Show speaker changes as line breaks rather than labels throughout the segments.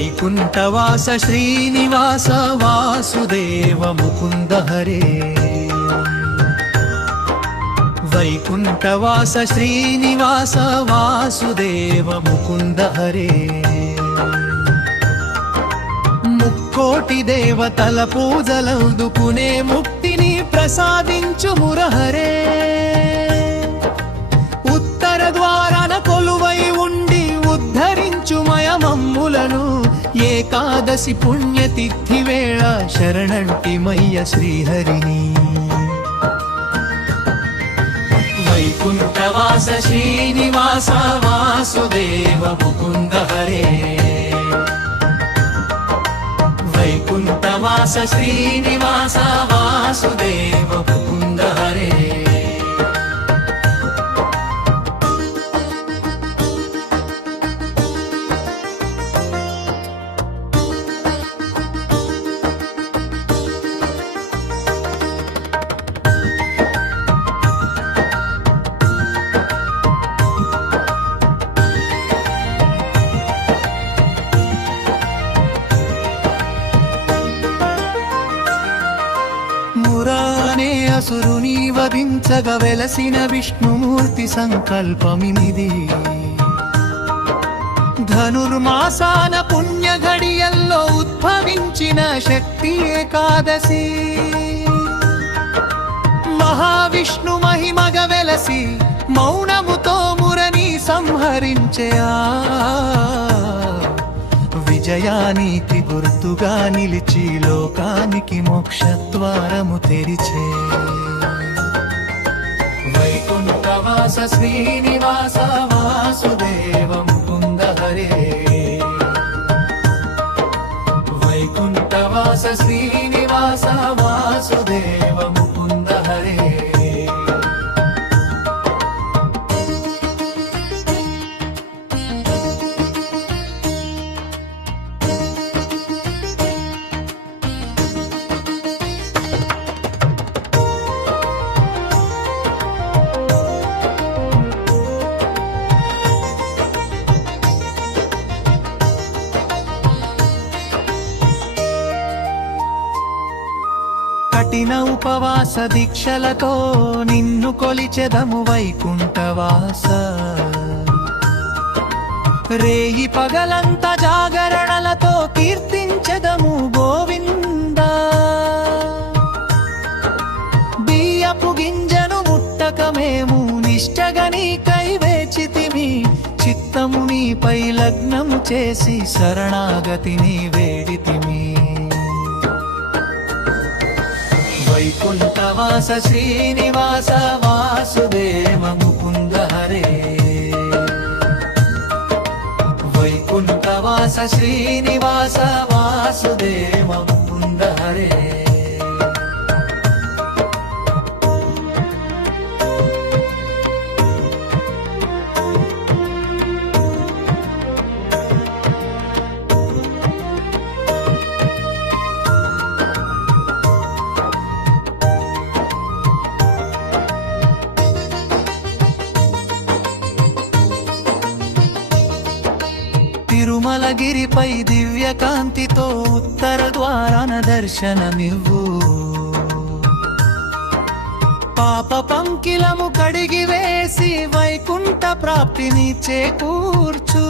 వైకుంఠవాస శ్రీనివాస వాసుదేవ ముకుంద హరే. వైకుంఠవాస శ్రీనివాస వాసుదేవ ముకుంద హరే. ముక్కోటి దేవతల పూజలందుకునే ముక్తిని ప్రసాదించు మురహరే. ఉత్తర ద్వారాన కొలువై ఉండి ఉద్ధరించు మయమమ్ములను. ఏకాదశి పుణ్యతిథి వేళ శరణంటి మయ్య శ్రీహరిని. వైకుంఠవాస శ్రీనివాస వాసుదేవ ముకుంద హరే. వైకుంఠవాస శ్రీనివాస వాసుదేవ ముకుంద హరే. మహిషాసురుని వధించగ వెలసిన విష్ణుమూర్తి సంకల్పమిది ధనుర్మాసాన పుణ్య ఘడియల్లో ఉద్భవించిన శక్తి ఏకాదశి. మహావిష్ణు మహిమగ వెలసి మౌనముతో మురని సంహరించయా ఆ విజయానికి గుర్తుగా నిలిచి లోకానికి మోక్షద్వారము తెరిచే. వైకుంఠవాస శ్రీనివాస వాసుదేవం ముకుంద వైకుంఠవాస శ్రీనివాస కఠిన ఉపవాస దీక్షలతో నిన్ను కొలిచెదము వైకుంఠవాస. రేయి పగలంత జాగరణలతో కీర్తించెదము గోవింద. బియ్యపు గింజను ముట్టక మేము నిష్టగని కైవేచితిమి చిత్తము నీపై లగ్నము చేసి శరణాగతిని వేడితిమి. వైకుంఠవాస శ్రీనివాస వాసుదేవ ముకుంద హరే. వైకుంఠవాస శ్రీనివాస వాసుదేవ తిరుమలగిరిపై దివ్య కాంతితో ఉత్తర ద్వారాన దర్శనమివ్వు. పాప పంకిలము కడిగి వేసి వైకుంఠ ప్రాప్తిని చేకూర్చు.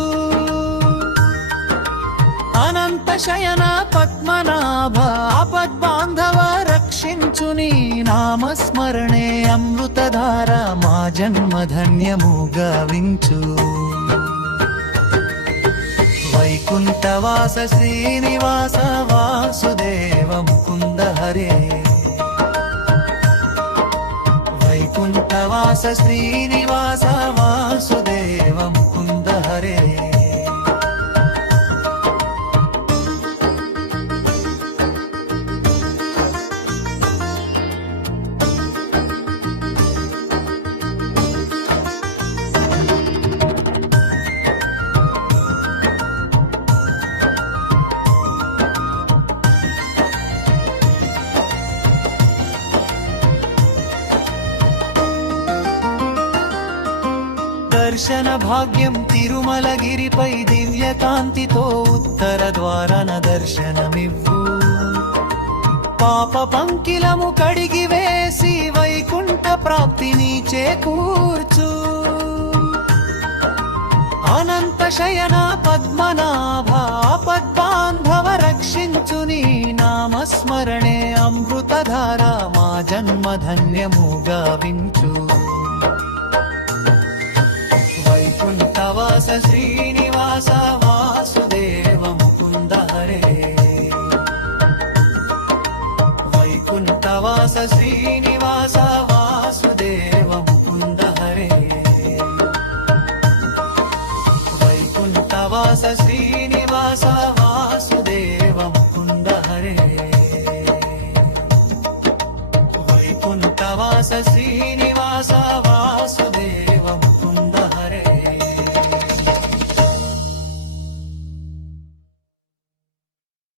అనంత శయన పద్మనాభ ఆపద్బాంధవ రక్షించుని నామస్మరణే అమృతధార మా జన్మ ధన్యము గావించు. వైకుంఠవాస శ్రీనివాస వాసుదేవ ముకుంద హరే. వైకుంఠవాస శ్రీనివాస వాసుదేవ ముకుంద దర్శన భాగ్యం తిరుమలగిరిపై దివ్యకాంతితో ఉత్తర ద్వారన దర్శనమివ్వు. పాప పంకిలము కడిగి వేసి వైకుంఠ ప్రాప్తిని చేకూర్చు. అనంత శయన పద్మనాభ పద్మాంధవ రక్షించు నీ నామస్మరణే అమృతధార మా జన్మ ధన్యముగా వించు శ్రీనివాస శ్రీనివాస వాసుదేవ ముకుంద హరే వైకుంఠవాస శ్రీనివాస వాసుదేవ ముకుంద హరే వైకుంఠవాస శ్రీనివాస వాసుదేవ ముకుంద హరే వైకుంఠవాస శ్రీని